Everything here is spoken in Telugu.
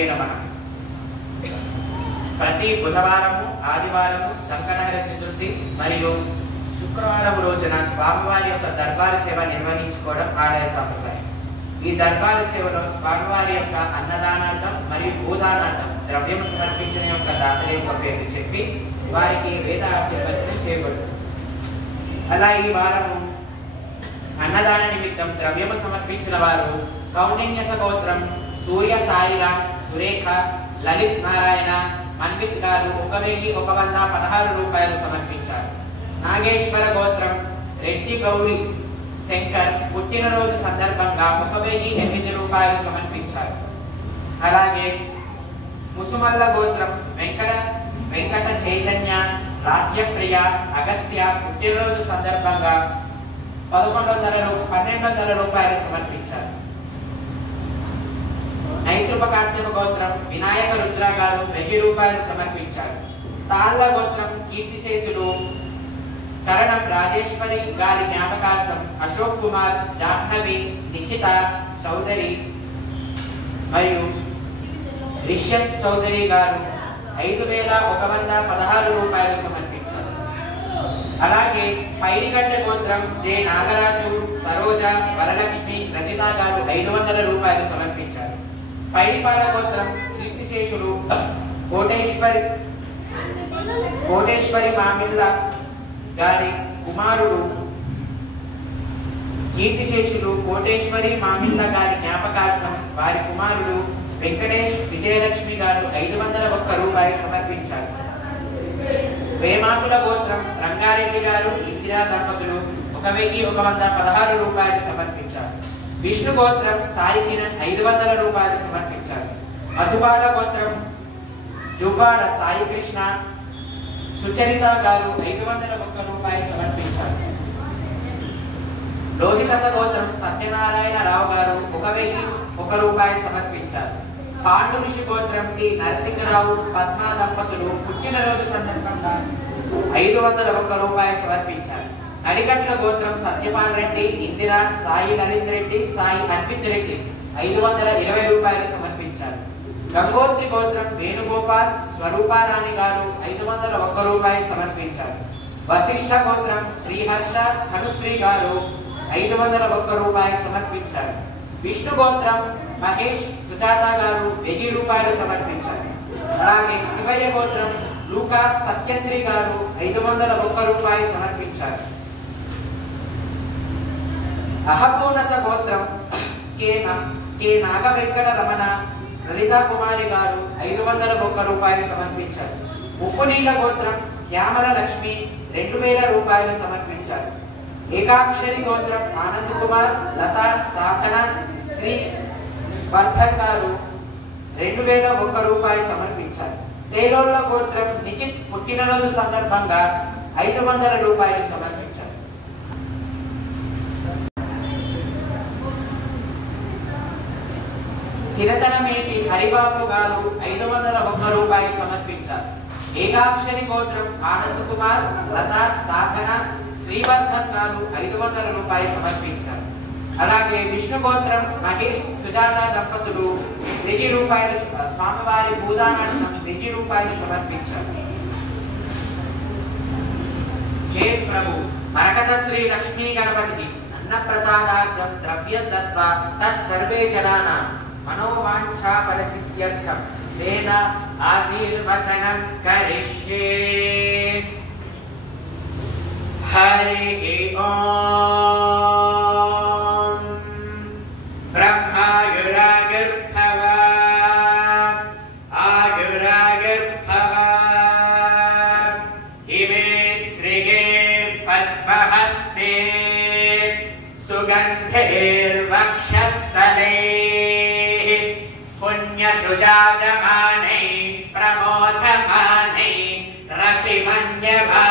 గణపతియే నమః. ప్రతి బుధవారము, ఆదివారము, సంకటహర చతుర్థి మరియు శుక్రవారం రోజున స్వామివారి యొక్క దర్బారు సేవ నిర్వహించుకోవడం ఆలయ సంప్రదాయం. ఈ దర్బారు సేవలో స్వామివారి యొక్క అన్నదానార్థం మరియు భూదానార్థం ద్రవ్యం సమర్పించిన యొక్క దాతల యొక్క పేరు చెప్పి వారికి వేద ఆశీర్వచనం చేయబడుతుంది. అలా ఈ వారము అన్నదాన నిమిత్తం ద్రవ్యము సమర్పించిన వారు కౌండిన్యస గోత్రం సూర్య సాయిరామ్, సురేఖ, లలిత్ నారాయణ, మన్విత్ గారు 1116 రూపాయలు సమర్పించారు. నాగేశ్వర గోత్రం రెడ్డి గౌరీ శంకర్ పుట్టినరోజు సందర్భంగా 1008 రూపాయలు సమర్పించారు. అలాగే ముసుమల్ల గోత్రం వెంకట చైతన్య, రాస్యప్రియ, అగస్త్య పుట్టినరోజు సందర్భంగా 1200 రూపాయలు సమర్పించారు. నైతృప కాశ్యప గోత్రం వినాయక రుద్ర గారు 1000 రూపాయలు సమర్పించారు. తాళ్ళ గోత్రం కీర్తిశేషుడు కరణం రాజేశ్వరి గారి జ్ఞాపకార్థం అశోక్ కుమార్, జాహ్నవి, నిఖిత చౌదరి మరియు రిషత్ చౌదరి గారు 5116 రూపాయలు సమర్పించారు. అలాగే పైడిగడ్డ గోత్రం జె నాగరాజు, సరోజ, వరలక్ష్మి, రజిత గారు 500 రూపాయలు సమర్పించారు. పైడిపాల గోత్రం కీర్తిశేషుడు కోటేశ్వరి మామిళ్ళ గారి కుమారుడు కీర్తిశేషులు కోటేశ్వరి మామిళ్ళ గారి జ్ఞాపకార్థం వారి కుమారుడు వెంకటేష్ విజయలక్ష్మి గారు 501 రూపాయలు సమర్పించారు. వేమాకుల గోత్రం రంగారెడ్డి గారు, ఇందిరా దంపతులు 1116 రూపాయలు సమర్పించారు. విష్ణు గోత్రం సాయి కిరణ్ 500 రూపాయలు సమర్పించారు. మధుబాల గోత్రం జుబాల సాయి కృష్ణ, సుచరిత గారు 501 రూపాయలు సమర్పించారు. లోహితస గోత్రం సత్యనారాయణ రావు గారు 1001 రూపాయలు సమర్పించారు. పాండు ఋషి గోత్రం టి నరసింహరావు, పద్మా దంపతులు పుట్టినరోజు సందర్భంగా 501 రూపాయలు సమర్పించారు. నడికట్ల గోత్రం సత్యపాల్ రెడ్డి, ఇందిరా, సాయి లలిత్ రెడ్డి, సాయి అన్విత్ రెడ్డి 520 రూపాయలు సమర్పించారు. గంగోత్రి గోత్రం వేణుగోపాల్, స్వరూపారాణి గారు 501 రూపాయలు సమర్పించారు. వశిష్ఠ గోత్రం శ్రీహర్ష, ధనుశ్రీ గారు 501 రూపాయలు సమర్పించారు. విష్ణు గోత్రం మహేష్, సుజాత గారు 1000 రూపాయలు సమర్పించారు. అలాగే శివయ్య గోత్రం లూకాస్, సత్యశ్రీ గారు 501 రూపాయలు సమర్పించారు. అహపూర్ణస గోత్రం కె నాగవెంకట రమణ, లలితా కుమారి గారు 501 రూపాయలు సమర్పించారు. ఉప్పునీళ్ల గోత్రం శ్యామల లక్ష్మి 2000 రూపాయలు సమర్పించారు. ఏకాక్షరి గోత్రం ఆనంద్ కుమార్, లతా, సాధన, శ్రీ వర్ధన్ గారు 2001 రూపాయలు సమర్పించారు. తేలోళ్ళ గోత్రం నిఖిత్ పుట్టినరోజు సందర్భంగా 500 రూపాయలు సమర్పించారు. చిరతనమేటి హరిబాబు గారు 501 రూపాయలు సమర్పించారు. ఏకాక్షరి గోత్రం ఆనంద్ కుమార్, లతా, సాధన, శ్రీవర్ధన్ గారు 500 రూపాయలు సమర్పించారు. అలాగే విష్ణు గోత్రం మహేష్, సుజాత దంపతులు 1000 రూపాయలు స్వామివారి భూదానార్థం 1000 రూపాయలు సమర్పించారు. హే ప్రభు, మరకత శ్రీ లక్ష్మీ గణపతి అన్నప్రసాదార్థం ద్రవ్యం దత్వా తత్ సర్వే జనానాం మనోవాంఛా ఫలసిద్ధ్యర్థం వేద ఆశీర్వచనం కరిష్యే. హరి ఓం. బ్రహ్మాయురాయుర్భవ ఆయురాయుర్భవ ఇమే శ్రీగే పద్మహస్తే సుగంధైర్వక్షస్థలే పుణ్యసుజాయమానై ప్రమోదమానై రతిమన్యమానై